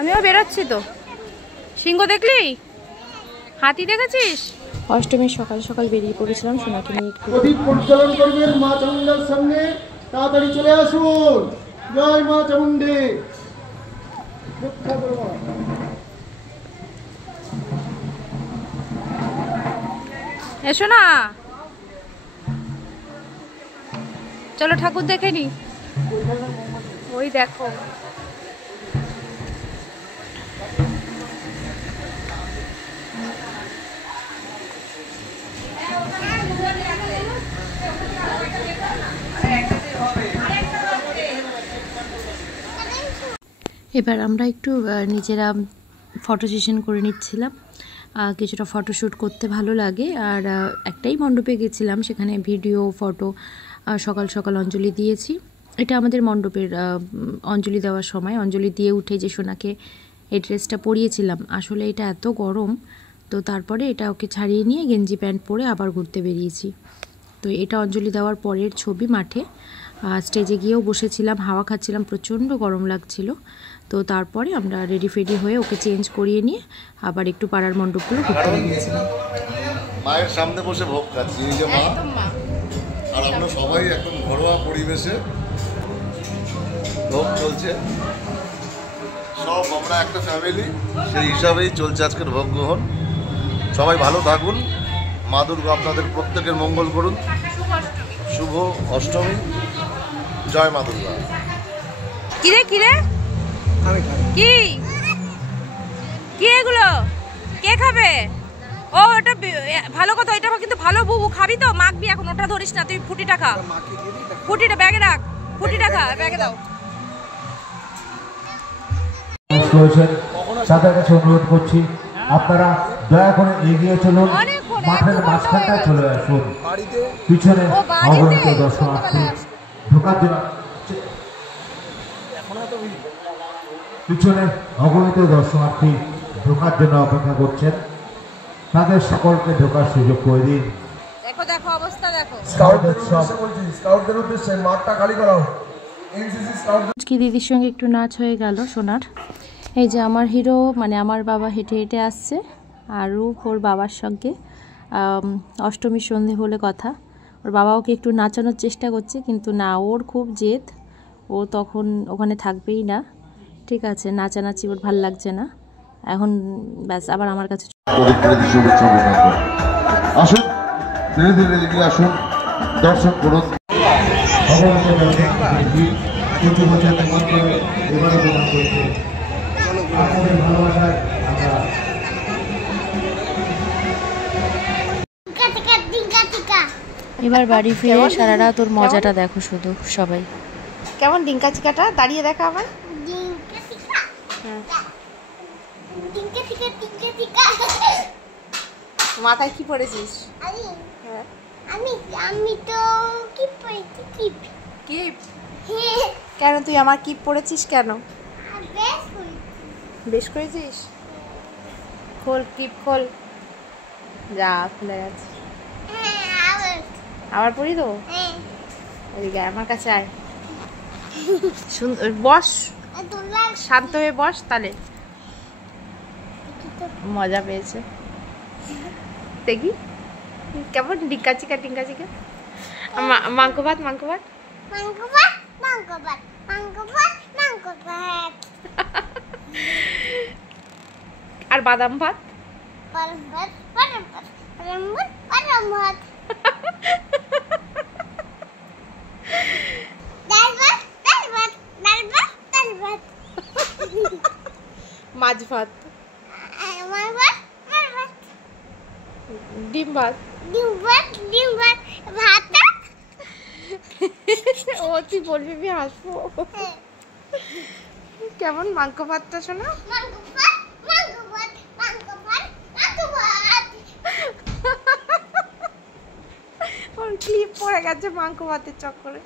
আমিও বেরোচ্ছি তো। সিংহ দেখলি? হাতি দেখেছিস? অষ্টমীর সকাল সকাল বেরিয়ে পড়েছিলাম সোনাকে নিয়ে একটু। প্রদীপ প্রজ্বলন করবেন মা চামুন্ডার সামনে, তাড়াতাড়ি চলে আসুন। জয় মা চামুন্ডি। এসো না, চলো ঠাকুর দেখে নি। ওই দেখো এবার আমরা একটু নিজেরা ফটো সেশন করে নিচ্ছিলাম। কিছুটা ফটোশ্যুট করতে ভালো লাগে। আর একটাই মণ্ডপে গেছিলাম, সেখানে ভিডিও ফটো সকাল সকাল অঞ্জলি দিয়েছি। এটা আমাদের মণ্ডপের অঞ্জলি দেওয়ার সময় অঞ্জলি দিয়ে উঠে যে সোনাকে এই ড্রেসটা পরিয়েছিলাম। আসলে এটা এত গরম, তো তারপরে এটা ওকে ছাড়িয়ে নিয়ে গেঞ্জি প্যান্ট পরে আবার ঘুরতে বেরিয়েছি। তো এটা অঞ্জলি দেওয়ার পরের ছবি। মাঠে স্টেজে গিয়েও বসেছিলাম, হাওয়া খাচ্ছিলাম, প্রচণ্ড গরম লাগছিল। তো তারপরে আমরা রেডি ফেডি হয়ে ওকে চেঞ্জ করিয়ে নিয়ে আবার একটু পাড়ার মণ্ডপগুলো ঘুরতে বেরিয়েছিলাম। মায়ের সামনে বসে ভোগ খাচ্ছি, এই যে মা আর আমরা সবাই একদম ঘরোয়া পরিবেশে ভোগ চলছে। সব আমরা একটা ফ্যামিলি, সেই হিসাবেই চলছে আজকের ভোগ গ্রহণ। সবাই ভালো থাকুন, মা দুর্গা আপনাদের প্রত্যেকের মঙ্গল করুন। শুভ অষ্টমী, জয় মা দুর্গা। কিরে কিরে কি কি এগুলো কে খাবে? ও ওটা ভালো কথা, এটা কিন্তু ভালো বুবু খাবি তো? মাখবি এখন, ওটা ধরিস না তুই। ফুটিটা খা, ফুটিটা ব্যাগে রাখ, ফুটিটা খা, ব্যাগে দাও। তাদের কাছে অনুরোধ করছি আপনারা দয়া করে এগিয়ে চলুন, মাঠের মাঝখানটায় চলে আসুন। পিছনে অগণিত দর্শনার্থী ঢোকার জন্য অপেক্ষা করছেন। তাদের সকলকে ঢোকার সুযোগ করে দিন। দেখো দেখো অবস্থা দেখো। স্কাউটদের উদ্দেশ্যে মাঠটা খালি করাও। এনসিসি স্কাউট কি দিদির সঙ্গে একটু নাচ হয়ে গেল সোনার। এই যে আমার হিরো, মানে আমার বাবা হেঁটে হেঁটে আসছে, আর ওর বাবার সঙ্গে অষ্টমীর সন্ধে হলে কথা। ওর বাবা ওকে একটু নাচানোর চেষ্টা করছে, কিন্তু না, ওর খুব জেদ, ও তখন ওখানে থাকবেই না। ঠিক আছে, নাচানাচি ওর ভাল লাগছে না এখন, ব্যাস আবার আমার কাছে। আসুন, ধীরে ধীরে এগিয়ে আসুন, দর্শন করুন। এবার বাড়ি ফিরে সারা রাত ওর মজাটা দেখো শুধু সবাই। কেমন ডিঙ্কা চিকাটা? দাঁড়িয়ে দেখা আমার মাথায় কি পড়েছিস? আমি তো কিপ পড়েছি। কিপ? কেন তুই আমার কিপ পড়েছিস কেন? বেশ করেছিস। খোল, কিপ খোল। যা, খুলে গেছে। আবার পড়ি তো? এদিকে আমার কাছে আয়, বস, শান্ত হয়ে বস। তাহলে মজা পেয়েছে দেখি কেমন ডিঙ্কা চিকা টিঙ্কা চিকা। মাংস ভাত, মাংস ভাত, আর বাদাম ভাত, মাছ ভাত, ডিম ভাত, ও তুই বলবি আমি হাসবো। কেমন মাংস ভাতটা শোনা? ওর ক্লিপ পড়ে গেছে মাংস ভাতের চক্করে।